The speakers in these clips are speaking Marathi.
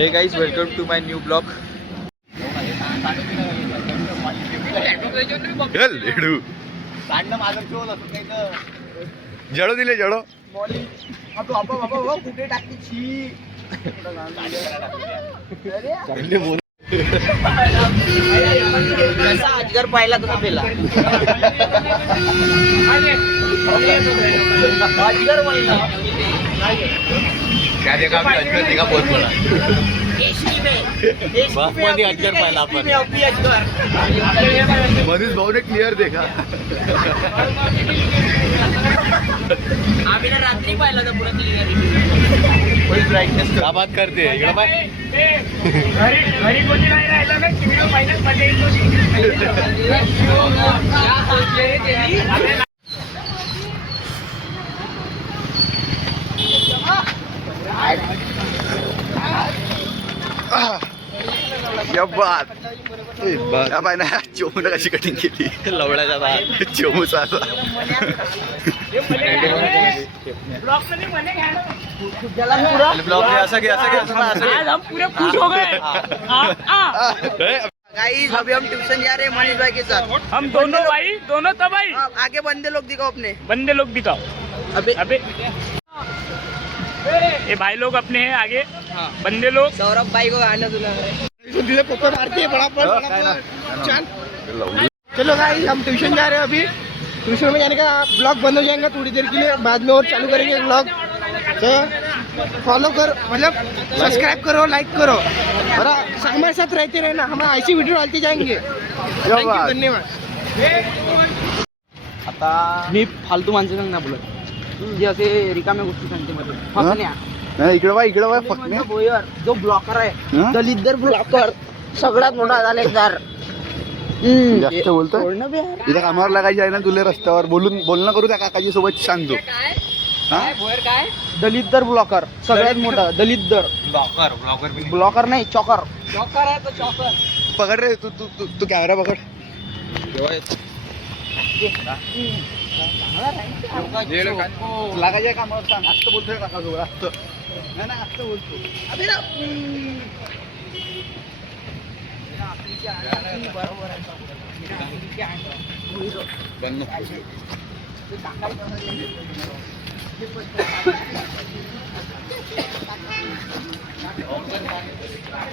हे guys, welcome to my new blog. जडो दिले जडो कुठे टाकी अजगर पाहिला तसा पेला अजगर क्या देखा अजगर देखा बहुत बड़ा मध्ये अजगर पाहिला आपण मनीष भाऊ ने क्लियर देखा आम्ही ना रात्री पाहिला तर पुरा क्लियर फुल ब्राइटनेस क्या बात करते हैं इकडे बाय घरी कोणी नाही राहिला ना व्हिडिओ फायनल मध्ये क्या बात या बाय ना चोमून कशी कटिंग केली लवड्याच्या बाहेर चोमू चालू ब्लॉग में ऐसा क्या आज हम पूरे खुश हो गए. गाइस अभी हम ट्यूशन जा रहे हैं मनीष भाई के साथ. हम दोनों भाई दोनों तबाई. आगे बंदे लोग दिखाओ अपने बंदे लोग दिखाओ. अबे ये भाई लोग अपने हैं आगे. बंदे लोग सौरभ भाई को आना तुला पप्पा मारते हैं बड़ा चलो गाइस हम ट्यूशन जा रहे हैं. अभी ट्यूशन में जाने का ब्लॉग बंद हो जाएगा थोड़ी देर के लिए. बाद में और चालू करेंगे ब्लॉग. तो फॉलो करो मतलब सब्सक्राइब करो लाइक करो और हमारे साथ रहते रहना. हम ऐसी वीडियो डालते जाएंगे. धन्यवाद. आता मी फालतू माणसं सांग ना बोलत जे असे रिकाम्या गोष्टी सांगते मध्ये इकडे बा फक्त बोयर जो ब्लॉकर आहे दलित ब्लॉकर सगळ्यात मोठा दलितदार. जास्त बोलतो इथं कामावर लागायची आहे ना तुला रस्त्यावर बोलणं करू त्या काकाजी सोबत सांगतो. काय दलित ब्लॉकर सगळ्यात मोठा दलित ब्लॉकर नाही चॉकर आहे तो चॉकर. पकड रे तू कॅमेरा पकड. लागायच्या कामावर सांग. आत्ता बोलतोय काका सोबत आत्ता नाही आत्ता बोलतो. बरोबर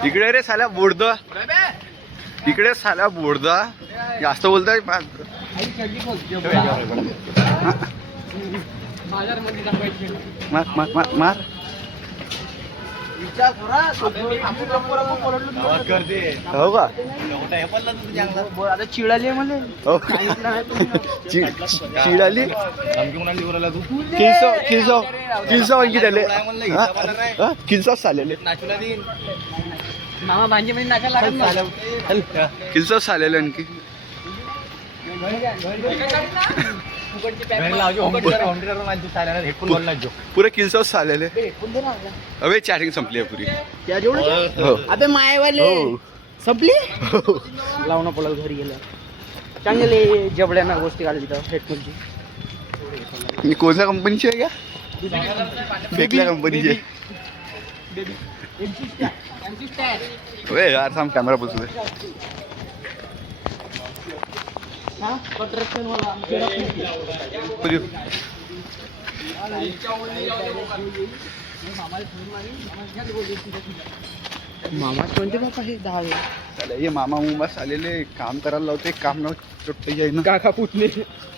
इकडे रे साल्या बोर्ड इकडे साल्या बोर्ड जास्त बोलतोय. मार हो का आता चिडाली मला चिडाली किलसो आणखी त्याले किलसो चाललेले मामा भांजी मध्ये नाकायला किलसो चाललेले आणखी पुरे किलसोच चाललेले. अबे चॅटिंग संपली आहे पुरी. अबे मायवाले संपली लावून पडला घरी गेला. चांगले जबड्यांना गोष्टी काढली तर हेडफोनची. कोणत्या कंपनीची आहे का फेकल्या कंपनीची यार थांब कॅमेरा बसू दे. मामा कोणते बापा हे 10 ये मामा मुंबस आलेले काम करायला लावते. काम न चुटते जाई ना काका पुतणे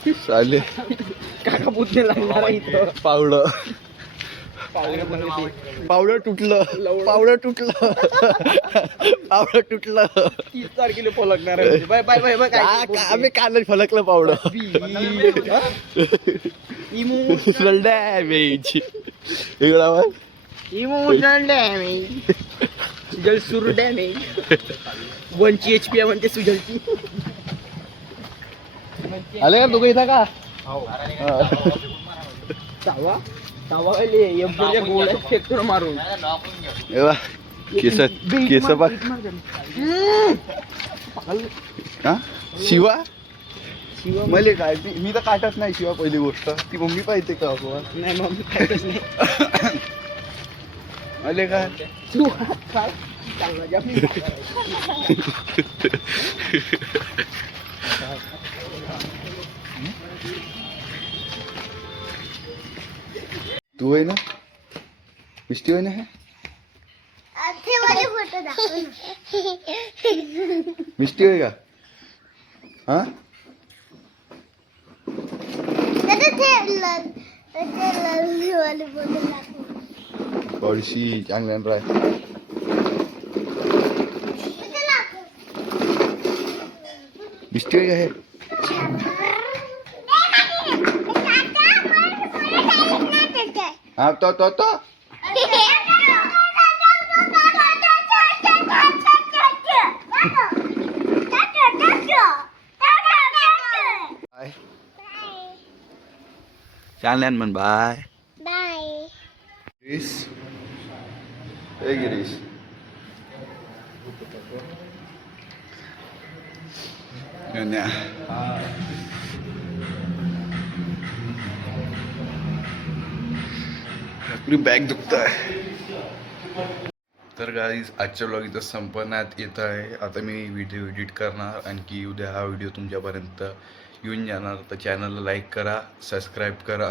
चाले काका पुतणे लागणार इथं. पावडर तुटलं 30 तारखेला फलकणार आहे. बाय बाय बाय बाय आम्ही कालच फलकलं पावडर. इमोशनल डॅमेज सुजल सुरू डॅमेज 1 HP म्हणते सुजलची. आले का दोघं इथं का तावा गोळ्या फेकतो मारून केस बघ. शिवा मले काय मी तर काटत नाही. शिवा पहिली गोष्ट ती मम्मी पाहिजे का नाही मम्मी काटत नाही. अले काय तू काय चांगला जा मी तू आहे ना मिष्टी आहे ना हे मिष्टी आहे का हा थोडीशी चांगल्यानं राय मिष्टी आहे का हे हाँ तो चांगल्यान मन बाय गिरीश ए गिरीश गण्या आपली बॅग दुखत आहे तर गाईज आजच्या व्लॉग इथं संपण्यात येत आहे आता मी व्हिडिओ एडिट करणार आणखी उद्या हा व्हिडिओ तुमच्यापर्यंत येऊन जाणार तर चॅनलला लाईक करा सबस्क्राईब करा